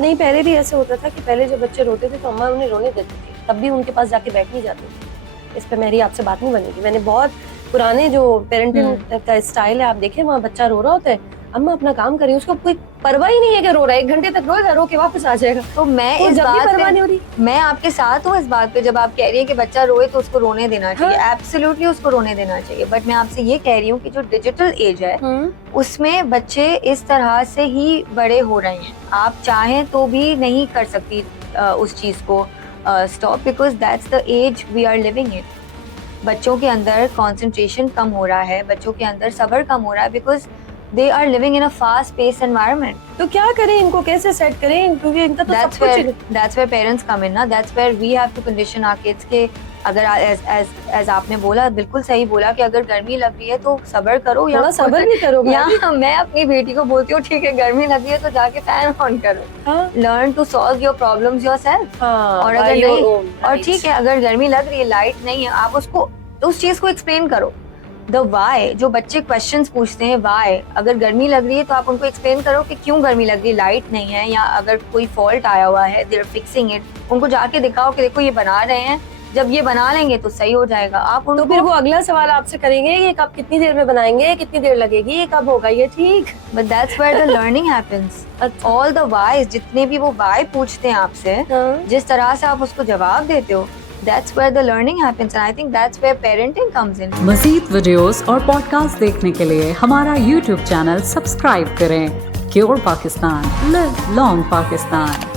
नहीं, पहले भी ऐसे होता था कि पहले जब बच्चे रोते थे तो अम्मा उन्हें रोने देती थी, तब भी उनके पास जाके बैठ नहीं जाती थी। इस पे मेरी आपसे बात नहीं बनेगी। मैंने बहुत पुराने जो पेरेंटिंग का स्टाइल है आप देखें, वहाँ बच्चा रो रहा होता है, अम्मा अपना काम करी, उसको कोई परवाह ही नहीं है कि रो रहा है, 1 घंटे तक रोएगा, रो के वापस आ जाएगा। तो मैं तो इस जब भी बात परवाह पे नहीं हो रही। मैं आपके साथ हूँ इस बात पे, जब आप कह रही है कि बच्चा रोए तो उसको रोने देना चाहिए, एब्सोल्युटली उसको रोने देना चाहिए। बट मैं आपसे ये कह रही हूँ कि जो डिजिटल एज है उसमें बच्चे इस तरह से ही बड़े हो रहे हैं। आप चाहें तो भी नहीं कर सकती उस चीज को stop, because that's the age we are living in. बच्चों के अंदर कंसंट्रेशन कम हो रहा है, बच्चों के अंदर सब्र कम हो रहा है, because they are living in a fast pace environment. तो क्या करें, इनको कैसे सेट करें, क्योंकि इनका तो सब कुछ। that's where parents come in ना, that's where we have to condition our kids के अगर as आपने बोला, बिल्कुल सही बोला कि अगर गर्मी लग रही है तो सब्र करो, या थोड़ा सब्र भी करो। या मैं अपनी बेटी को बोलती हूँ ठीक है गर्मी लग रही है तो जाके फैन ऑन करो, learn to solve your problems yourself. और अगर नहीं, और ठीक है अगर गर्मी लग रही है, लाइट नहीं है, आप उसको उस चीज को एक्सप्लेन करो। द वाई, जो बच्चे क्वेश्चंस पूछते हैं वाई, अगर गर्मी लग रही है तो आप उनको एक्सप्लेन करो कि क्यों गर्मी लग रही है, लाइट नहीं है या अगर कोई फॉल्ट आया हुआ है, दे आर फिक्सिंग इट। उनको जाके दिखाओ कि देखो ये बना रहे हैं, जब ये बना लेंगे तो सही हो जाएगा। आप उनको, तो फिर वो अगला सवाल आपसे करेंगे ये कब, कितनी देर में बनाएंगे, कितनी देर लगेगी, ये कब होगा, ये ठीक। But that's where the learning happens. All the whys, जितने भी वो व्हाई पूछते हैं आपसे, जिस तरह से आप उसको जवाब देते हो, that's where the learning happens, and I think that's where parenting comes in. मज़ीद वीडियोस और पॉडकास्ट देखने के लिए हमारा YouTube चैनल सब्सक्राइब करें। Cure Pakistan, live long Pakistan.